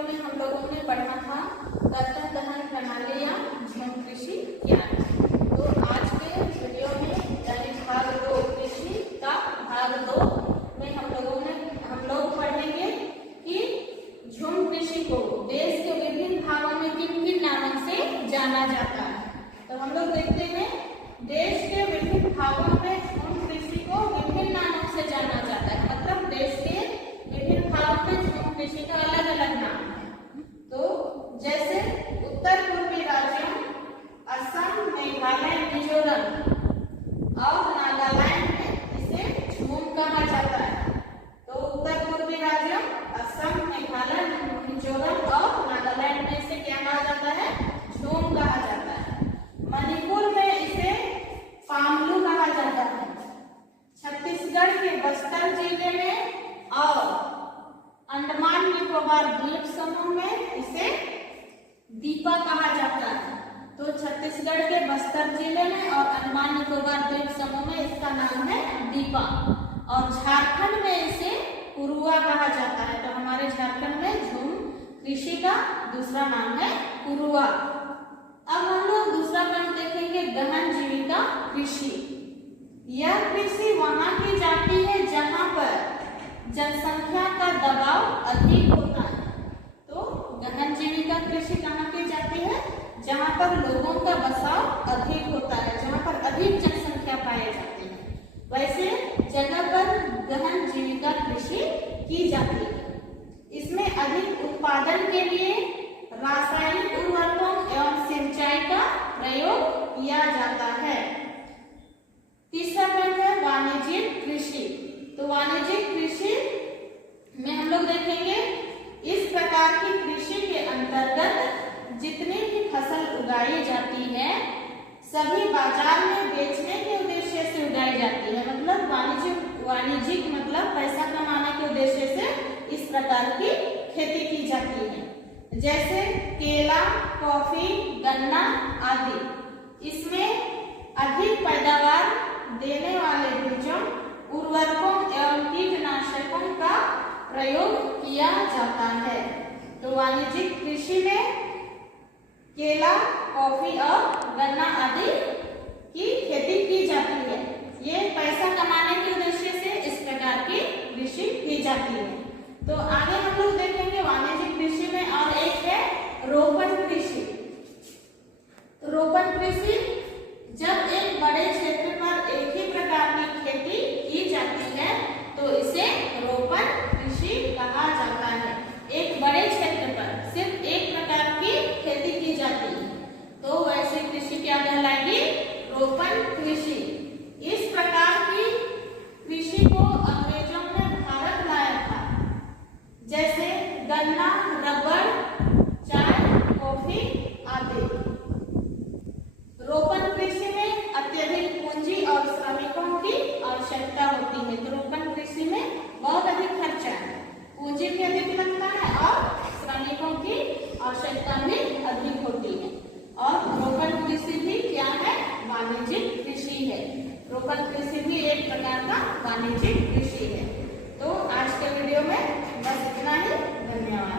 Video में हम लोगों ने पढ़ा था कर्तन दहन प्रणाली या झुंड कृषि क्या है। तो आज के वीडियो में यानी भाग 2 कृषि का भाग 2 में हम लोग पढ़ेंगे कि झुंड कृषि को देश के विभिन्न भागों में किन किन नामों से जाना जाता है। तो हम लोग देखते हैं देश के विभिन्न भागों में झुंड कृषि को विभिन्न नामों से जाना जाता है। मतलब देश के विभिन्न भागों में झुंड कृषि का अलग अलग नाम है। तो जैसे उत्तर पूर्वी राज्यों असम, मेघालय, मिजोरम और नागालैंड में इसे झूम कहा जाता है। तो उत्तर पूर्वी राज्यों असम, मेघालय, मिजोरम और नागालैंड में इसे क्या कहा जाता है? झूम कहा जाता है। मणिपुर में इसे पामलू कहा जाता है। छत्तीसगढ़ के बस्तर जिले में और अंडमान निकोबार द्वीप समूह में इसे दीपा कहा जाता है। तो छत्तीसगढ़ के बस्तर जिले में और अंडमान निकोबार द्वीप समूह में इसका नाम है दीपा। और झारखंड में इसे कुरुआ कहा जाता है। तो हमारे झारखंड में झूम कृषि का दूसरा नाम है कुरुआ। अब हम लोग दूसरा पॉइंट देखेंगे गहन जीविका कृषि। यह कृषि वहां की जाती है जहां पर जनसंख्या का दबाव अधिक होता है। तो गहन जीविका कृषि कहाँ की जाती है? जहाँ पर लोगों का बसाव अधिक होता है, जहाँ पर अधिक जनसंख्या पाई जाती है, वैसे जगह पर गहन जीविका कृषि की जाती है। इसमें अधिक उत्पादन के लिए रासायनिक उर्वरकों एवं सिंचाई का प्रयोग किया जाता है। तीसरा पॉइंट है वाणिज्यिक कृषि। तो वाणिज्यिक कृषि में हम लोग देखेंगे इस प्रकार की कृषि के अंतर्गत जितनी भी फसल उगाई जाती है सभी बाजार में बेचने के उद्देश्य से उगाई जाती है। मतलब वाणिज्यिक मतलब पैसा कमाने के उद्देश्य से इस प्रकार की खेती की जाती है। जैसे केला, कॉफी, गन्ना आदि। इसमें अधिक पैदावार देने वाले बीजों, उर्वरकों एवं कीटनाशकों का प्रयोग किया जाता है। तो वाणिज्यिक कृषि में केला, कॉफी और गन्ना आदि की खेती की जाती है। ये पैसा कमाने के उद्देश्य से इस प्रकार की कृषि की जाती है। तो आगे हम लोग देखेंगे वाणिज्यिक कृषि में और एक है रोपण कृषि। तो रोपण कृषि जब एक बड़े क्षेत्र पर एक ही प्रकार की खेती की जाती है तो इसे